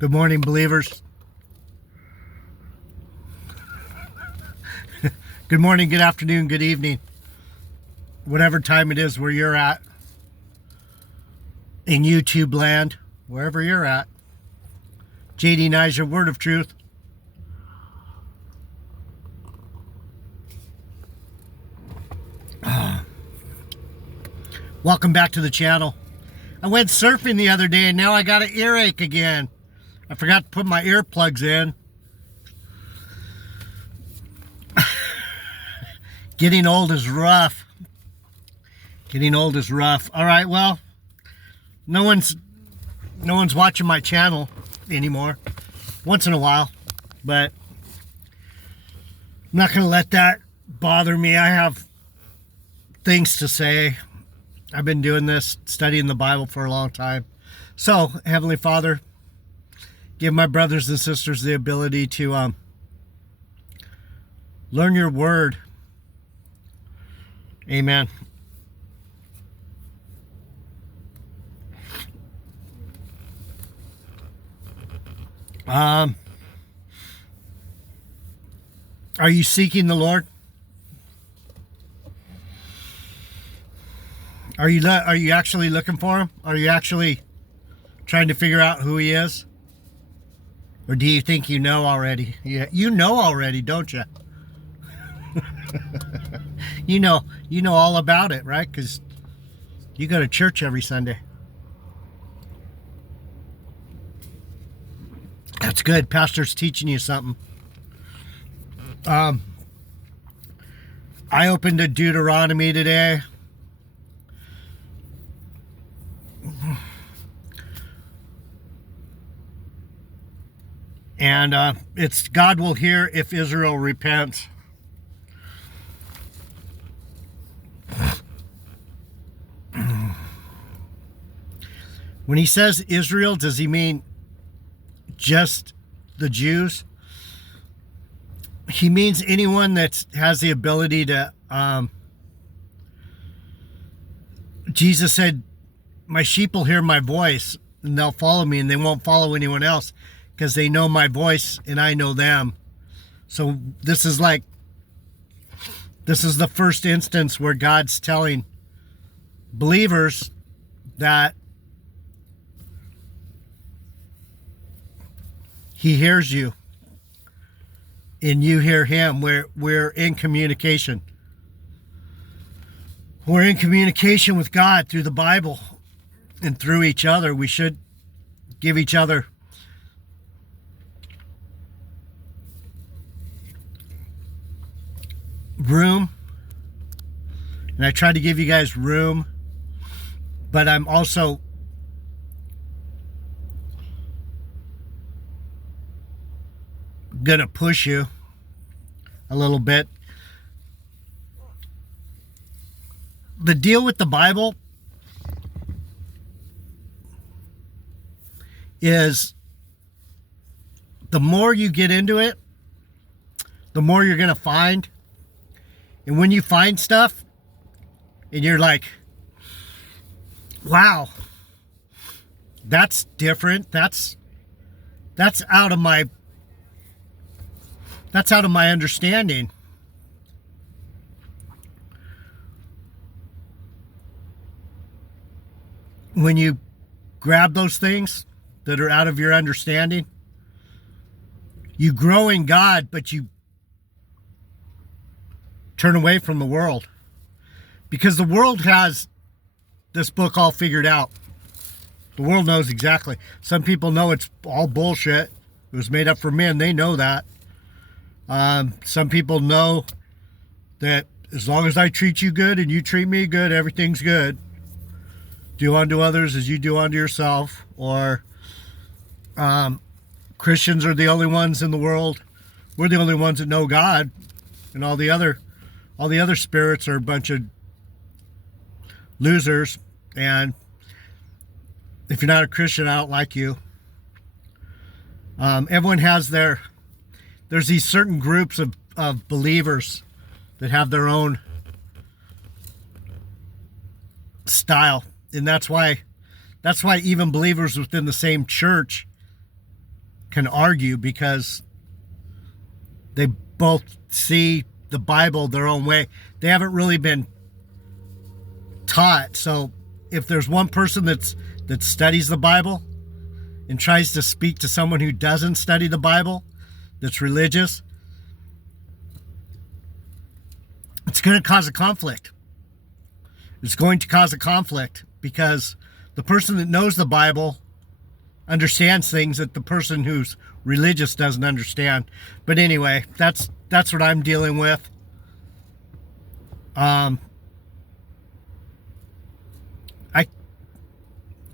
Good morning, believers. Good morning, good afternoon, good evening. Whatever time it is where you're at in YouTube land, wherever you're at. JD Nyes, your word of truth. Welcome back to the channel. I went surfing the other day and now I got an earache again. I forgot to put my earplugs in. Getting old is rough. Getting old is rough. All right, well, no one's watching my channel anymore. Once in a while, but I'm not going to let that bother me. I have things to say. I've been doing this, studying the Bible for a long time. So, Heavenly Father, give my brothers and sisters the ability to learn your word. Amen. Are you seeking the Lord? Are you actually looking for him? Are you actually trying to figure out who he is? Or do you think you know already? Yeah, you know already, don't you? You know all about it, right? Because you go to church every Sunday. That's good. Pastor's teaching you something. I opened a Deuteronomy today. And it's God will hear if Israel repents. When he says Israel, does he mean just the Jews? He means anyone that has the ability to... Jesus said, my sheep will hear my voice and they'll follow me and they won't follow anyone else because they know my voice and I know them. So this is the first instance where God's telling believers that he hears you and you hear him. We're in communication. We're in communication with God through the Bible and through each other. We should give each other room. And I try to give you guys room, but I'm also gonna push you a little bit. The deal with the Bible is the more you get into it, the more you're gonna find. And when you find stuff and you're like, wow, that's different, that's out of my understanding. When you grab those things that are out of your understanding, you grow in God, but you turn away from the world. Because the world has this book all figured out. The world knows exactly. Some people know it's all bullshit. It was made up for men. They know that. Some people know that as long as I treat you good and you treat me good, everything's good. Do unto others as you do unto yourself. Or Christians are the only ones in the world. We're the only ones that know God, and all the other spirits are a bunch of losers. And if you're not a Christian, I don't like you. Everyone has there's these certain groups of believers that have their own style. And that's why even believers within the same church can argue because they both see the Bible their own way. They haven't really been taught. So if there's one person that studies the Bible and tries to speak to someone who doesn't study the Bible, that's religious, it's going to cause a conflict. It's going to cause a conflict because the person that knows the Bible understands things that the person who's religious doesn't understand. But anyway, that's what I'm dealing with.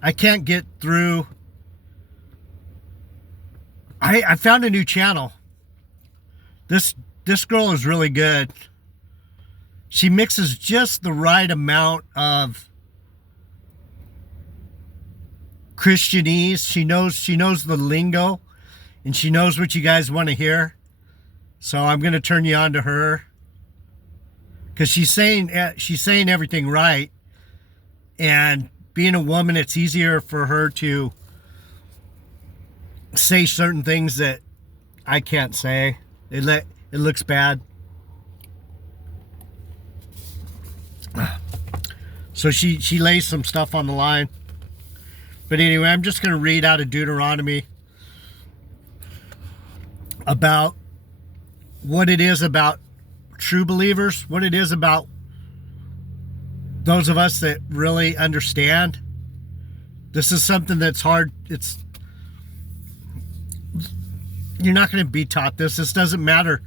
I can't get through. I found a new channel. This girl is really good. She mixes just the right amount of Christianese. She knows the lingo, and she knows what you guys want to hear. So I'm going to turn you on to her because she's saying everything right. And being a woman, it's easier for her to say certain things that I can't say. It looks bad. So she lays some stuff on the line. But anyway, I'm just going to read out of Deuteronomy about what it is about true believers, what it is about those of us that really understand. This is something that's hard. You're not going to be taught this. This doesn't matter.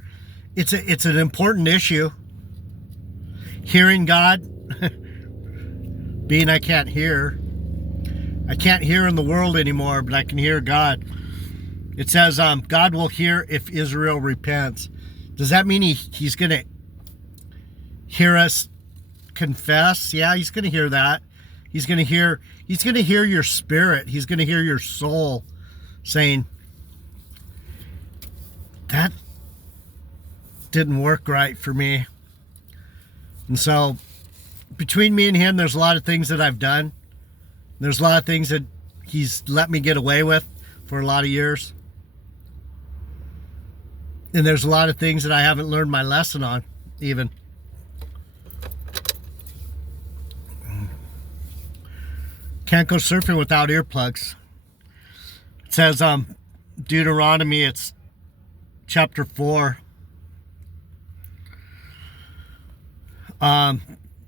It's an important issue. Hearing God, being I can't hear in the world anymore, but I can hear God. It says, God will hear if Israel repents. Does that mean he's going to hear us confess? Yeah, he's going to hear that. He's going to hear your spirit. He's going to hear your soul saying, that didn't work right for me. And so between me and him, there's a lot of things that I've done. There's a lot of things that he's let me get away with for a lot of years. And there's a lot of things that I haven't learned my lesson on, even. Can't go surfing without earplugs. It says, Deuteronomy, it's chapter 4.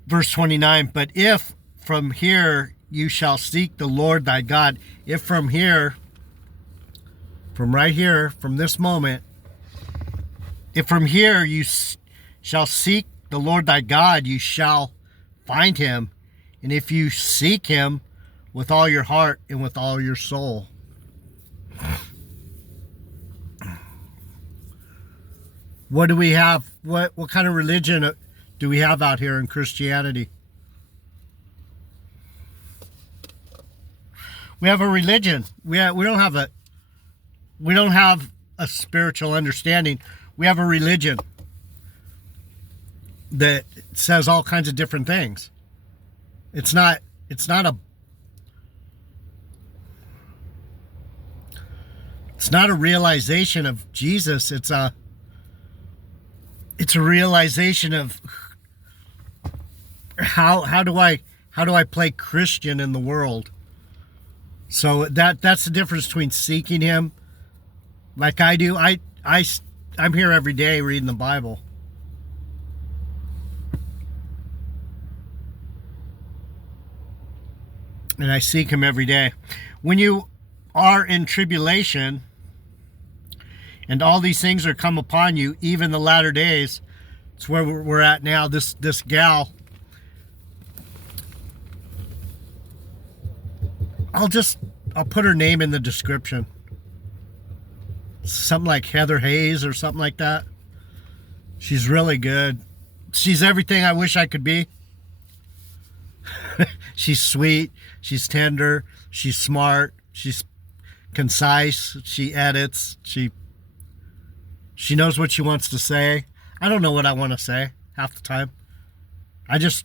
Verse 29, but if from here you shall seek the Lord thy God, if from here, from right here, from this moment, if from here you shall seek the Lord thy God, you shall find him. And if you seek him with all your heart and with all your soul. What do we have? What kind of religion do we have out here in Christianity? We have a religion. We don't have a spiritual understanding. We have a religion that says all kinds of different things. It's not a realization of Jesus. It's a realization of how do I play Christian in the world. So that's the difference between seeking him like I do. I'm here every day reading the Bible. And I seek him every day. When you are in tribulation and all these things are come upon you, even the latter days, it's where we're at now. This gal, I'll put her name in the description. Something like Heather Hayes or something like that. She's really good. She's everything I wish I could be. She's sweet. She's tender. She's smart. She's concise. She edits. She knows what she wants to say. I don't know what I want to say half the time. I just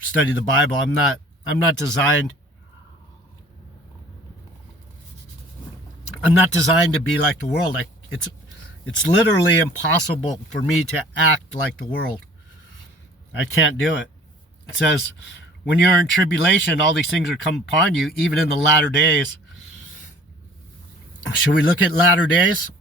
study the Bible. I'm not designed I'm not designed to be like the world. It's literally impossible for me to act like the world. I can't do it. It says, when you're in tribulation, all these things are come upon you, even in the latter days. Should we look at latter days?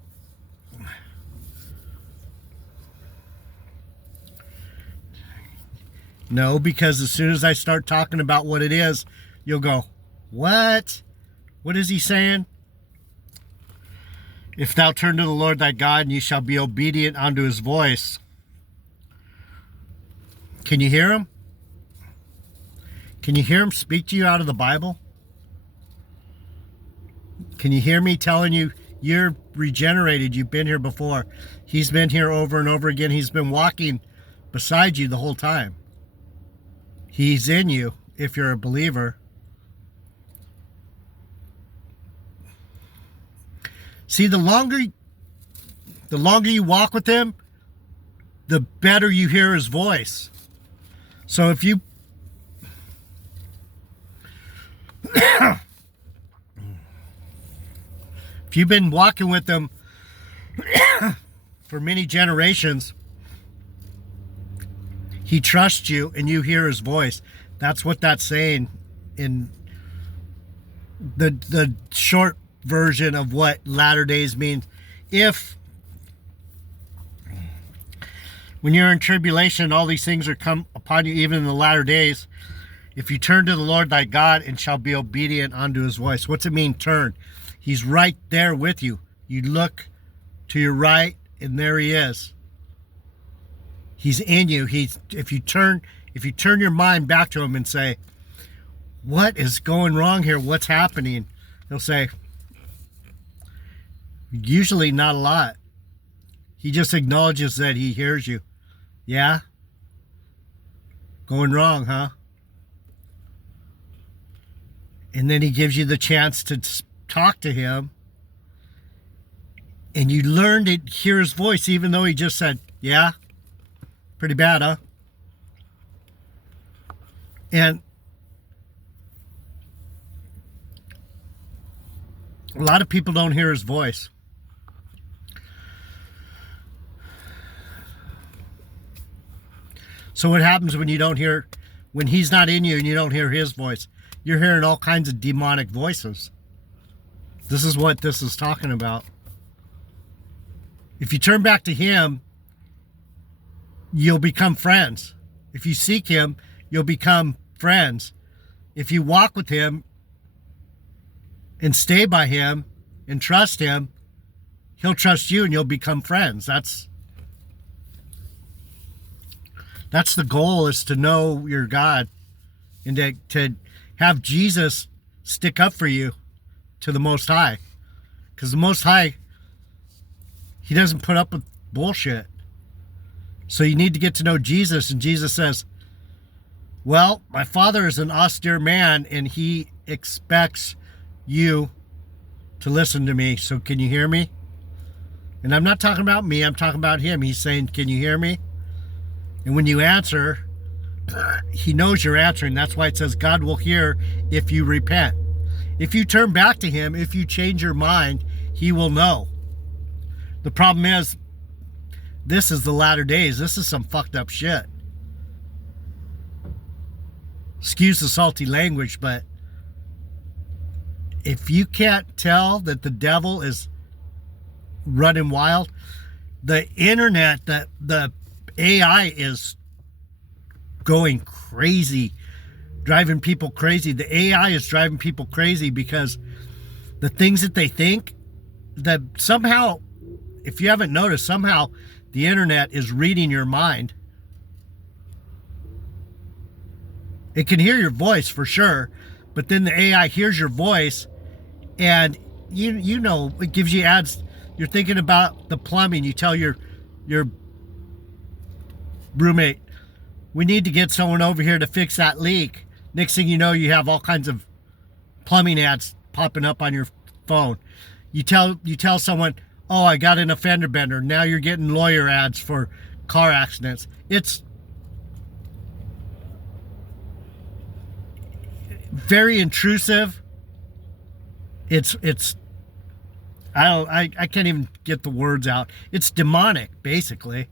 No, because as soon as I start talking about what it is, you'll go, what? What is he saying? If thou turn to the Lord thy God, and you shall be obedient unto his voice. Can you hear him? Can you hear him speak to you out of the Bible? Can you hear me telling you, you're regenerated, you've been here before. He's been here over and over again. He's been walking beside you the whole time. He's in you if you're a believer. See, the longer you walk with him, the better you hear his voice. So if you if you've been walking with him for many generations, he trusts you and you hear his voice. That's what that's saying in the short version of what latter days means. If when you're in tribulation, all these things are come upon you, even in the latter days, if you turn to the Lord thy God and shall be obedient unto his voice. What's it mean, turn? He's right there with you. You look to your right and there he is. He's in you. If you turn your mind back to him and say, what is going wrong here? What's happening? He'll say, usually not a lot. He just acknowledges that he hears you. Yeah? Going wrong, huh? And then he gives you the chance to talk to him. And you learn to hear his voice even though he just said, yeah? Pretty bad, huh? And a lot of people don't hear his voice. So what happens when when he's not in you and you don't hear his voice? You're hearing all kinds of demonic voices. This is what this is talking about. If you turn back to him, you'll become friends. If you seek him, you'll become friends. If you walk with him and stay by him and trust him, he'll trust you and you'll become friends. That's the goal, is to know your God and to have Jesus stick up for you to the Most High. Because the Most High, he doesn't put up with bullshit. So you need to get to know Jesus. And Jesus says, well, my Father is an austere man and he expects you to listen to me. So can you hear me? And I'm not talking about me. I'm talking about him. He's saying, can you hear me? And when you answer, he knows you're answering. That's why it says God will hear if you repent. If you turn back to him, if you change your mind, he will know. The problem is, this is the latter days. This is some fucked up shit. Excuse the salty language, but if you can't tell that the devil is running wild, the internet, the AI is going crazy, driving people crazy. The AI is driving people crazy because the things that they think, that somehow, if you haven't noticed, somehow the internet is reading your mind. It can hear your voice for sure, but then the AI hears your voice and you know, it gives you ads. You're thinking about the plumbing. You tell your roommate, we need to get someone over here to fix that leak. Next thing you know, you have all kinds of plumbing ads popping up on your phone. You tell someone, oh, I got in a fender bender. Now you're getting lawyer ads for car accidents. It's very intrusive. It's I can't even get the words out. It's demonic, basically.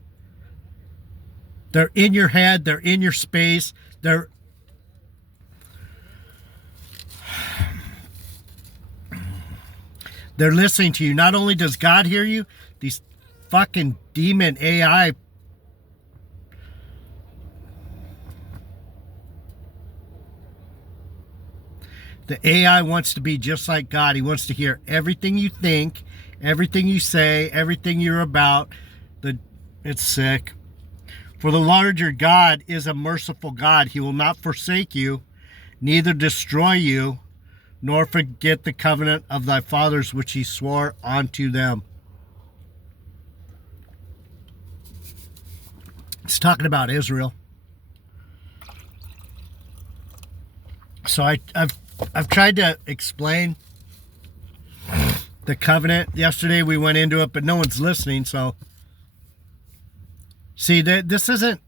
They're in your head, they're in your space, they're listening to you. Not only does God hear you, these fucking demon AI the AI wants to be just like God. He wants to hear everything you think, everything you say, everything you're about. It's sick. For the larger God is a merciful God. He will not forsake you, neither destroy you, nor forget the covenant of thy fathers which he swore unto them. It's talking about Israel. So I've tried to explain the covenant. Yesterday we went into it, but no one's listening. So see that this isn't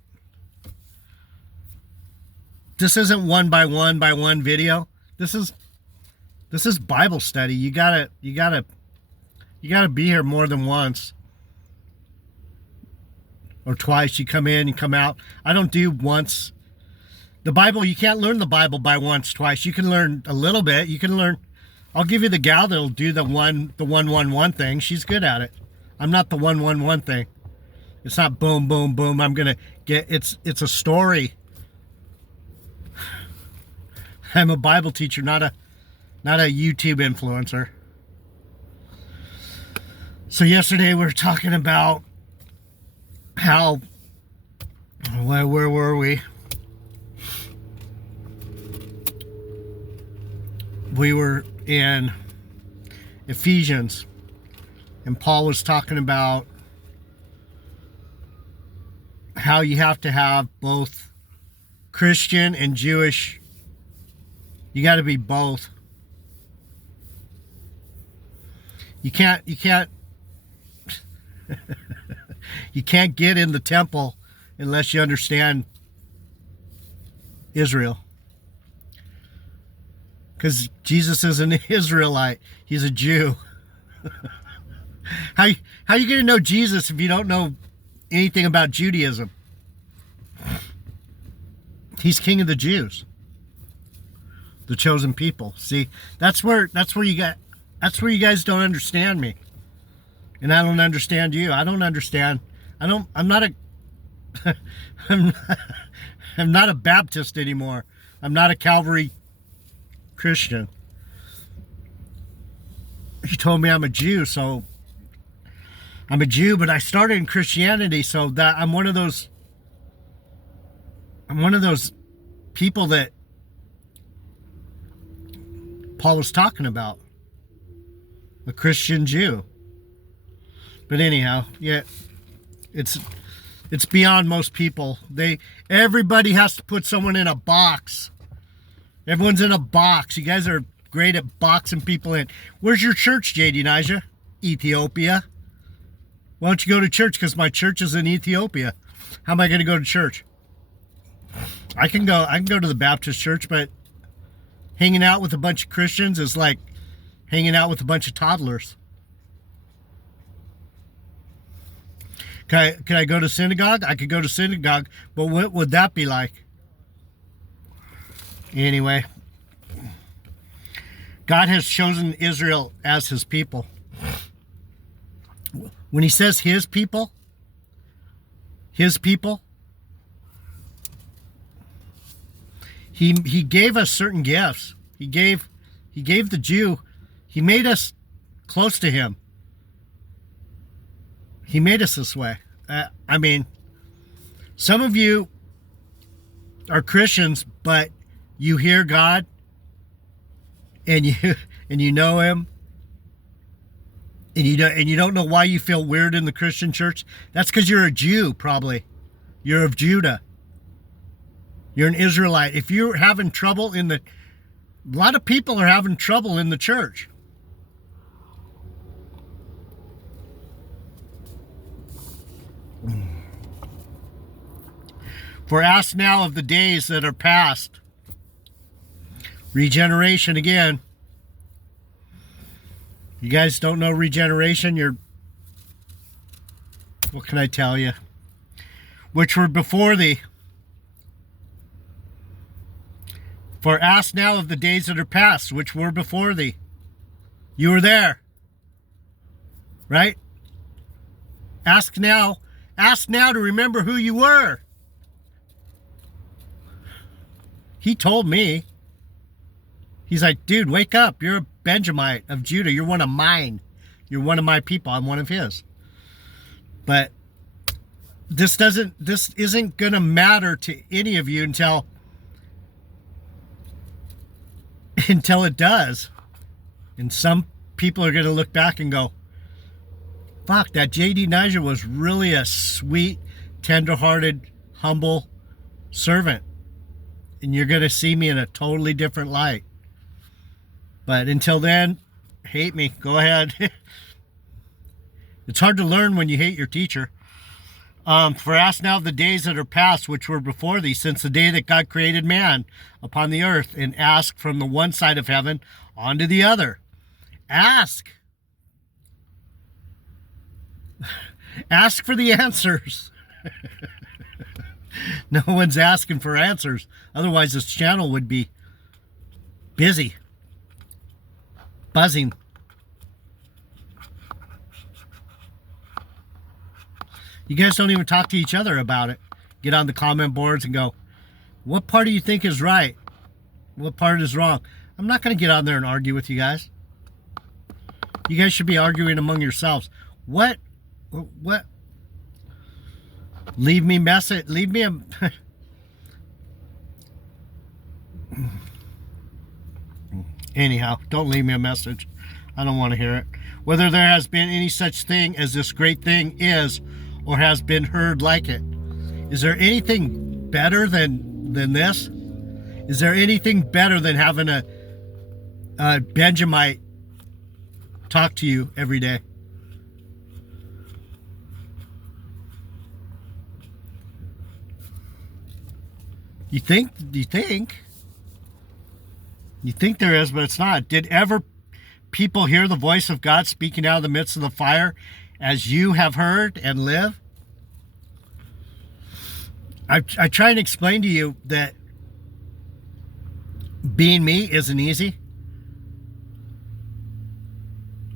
one by one video. This is Bible study. You gotta be here more than once or twice. You come in, you come out. I don't do once. The Bible, you can't learn the Bible by once, twice. You can learn a little bit. You can learn. I'll give you the gal that'll do the 1-1-1 thing. She's good at it. I'm not the 1-1-1 thing. It's not boom, boom, boom. I'm gonna get. It's a story. I'm a Bible teacher, not a YouTube influencer. So yesterday we were talking about how. Where were we? We were in Ephesians, and Paul was talking about how you have to have both Christian and Jewish. You got to be both. You can't you can't get in the temple unless you understand Israel. Because Jesus is an Israelite. He's a Jew. How you going to know Jesus if you don't know anything about Judaism? He's King of the Jews. The chosen people. See, that's where you guys don't understand me. And I don't understand you. I don't understand. I'm not a Baptist anymore. I'm not a Calvary Christian. He told me I'm a Jew, so I'm a Jew, but I started in Christianity, so that I'm one of those people that Paul was talking about. A Christian Jew. But anyhow, yeah, it's beyond most people. Everybody has to put someone in a box. Everyone's in a box. You guys are great at boxing people in. Where's your church, JD Nija? Ethiopia. Why don't you go to church? Because my church is in Ethiopia. How am I going to go to church? I can go to the Baptist church, but hanging out with a bunch of Christians is like hanging out with a bunch of toddlers. Can I go to synagogue? I could go to synagogue, but what would that be like? Anyway, God has chosen Israel as his people. When he says his people, he gave us certain gifts. He gave the Jew, he made us close to him. He made us this way. I mean, some of you are Christians, but you hear God and you know him, and you don't know why you feel weird in the Christian church. That's because you're a Jew, probably. You're of Judah. You're an Israelite. If you're having trouble a lot of people are having trouble in the church. For ask now of the days that are past. Regeneration again. You guys don't know regeneration? What can I tell you? Which were before thee. For ask now of the days that are past, which were before thee. You were there. Right? Ask now. Ask now to remember who you were. He told me. He's like, dude, wake up. You're a Benjamite of Judah. You're one of mine. You're one of my people. I'm one of his. But this isn't going to matter to any of you until it does. And some people are going to look back and go, fuck, that J.D. Niger was really a sweet, tender-hearted, humble servant. And you're going to see me in a totally different light. But until then, hate me. Go ahead. It's hard to learn when you hate your teacher. For ask now of the days that are past, which were before thee, since the day that God created man upon the earth, and ask from the one side of heaven onto the other. Ask. Ask for the answers. No one's asking for answers. Otherwise, this channel would be busy. Buzzing. You guys don't even talk to each other about it. Get on the comment boards and go, what part do you think is right? What part is wrong? I'm not going to get on there and argue with you guys. You guys should be arguing among yourselves. What? Leave me a... Anyhow, don't leave me a message. I don't want to hear it. Whether there has been any such thing as this great thing is, or has been heard like it. Is there anything better than this? Is there anything better than having a Benjamite talk to you every day? You think there is, but it's not. Did ever people hear the voice of God speaking out of the midst of the fire as you have heard and live? I try and explain to you that being me isn't easy.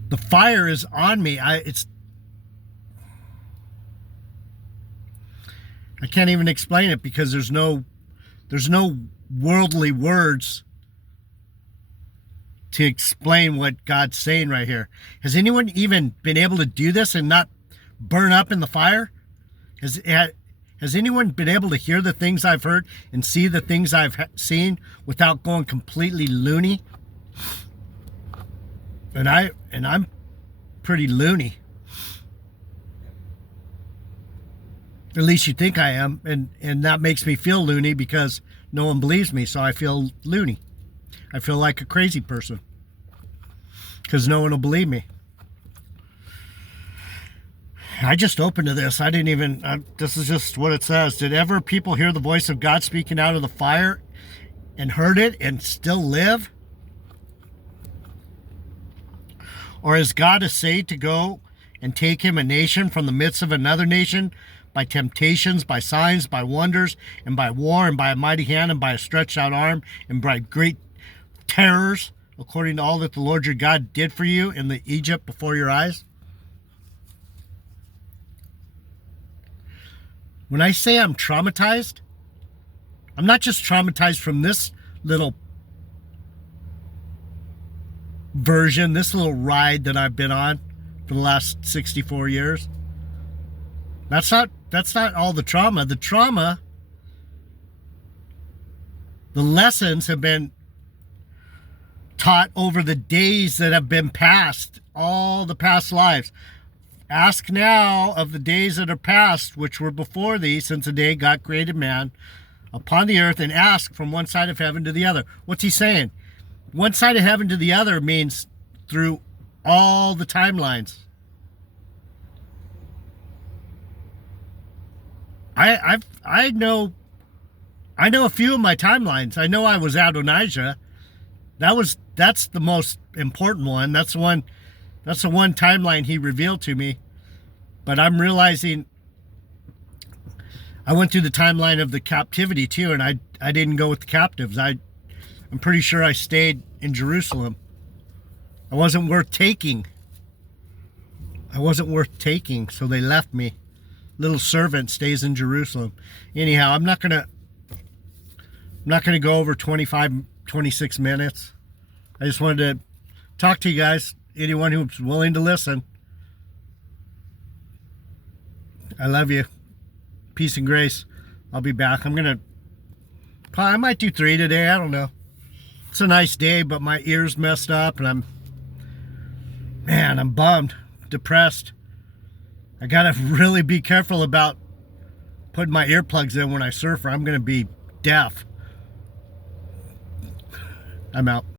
The fire is on me. I can't even explain it because there's no worldly words to explain what God's saying right here. Has anyone even been able to do this and not burn up in the fire? Has anyone been able to hear the things I've heard and see the things I've seen without going completely loony? And I'm pretty loony. At least you think I am, and that makes me feel loony because no one believes me, so I feel loony. I feel like a crazy person because no one will believe me. I just opened to this. I didn't even, this is just what it says. Did ever people hear the voice of God speaking out of the fire and heard it and still live? Or is God essayed to go and take him a nation from the midst of another nation by temptations, by signs, by wonders, and by war, and by a mighty hand, and by a stretched out arm, and by great terrors, according to all that the Lord your God did for you in the Egypt before your eyes? When I say I'm traumatized, I'm not just traumatized from this little version, this little ride that I've been on for the last 64 years. That's not all the trauma. The trauma, the lessons have been taught over the days that have been past, all the past lives. Ask now of the days that are past, which were before thee, since the day God created man upon the earth, and ask from one side of heaven to the other. What's he saying? One side of heaven to the other means through all the timelines. I know a few of my timelines. I know I was Adonijah. That's the most important one. That's the one That's the one timeline he revealed to me. But I'm realizing I went through the timeline of the captivity too, and I didn't go with the captives. I'm pretty sure I stayed in Jerusalem. I wasn't worth taking. So they left me. Little servant stays in Jerusalem. Anyhow, I'm not gonna go over 26 minutes. I just wanted to talk to you guys. Anyone who's willing to listen. I love you. Peace and grace. I'll be back. I might do 3 today. I don't know. It's a nice day, but my ear's messed up and I'm bummed, depressed. I gotta really be careful about putting my earplugs in when I surf or I'm gonna be deaf. I'm out.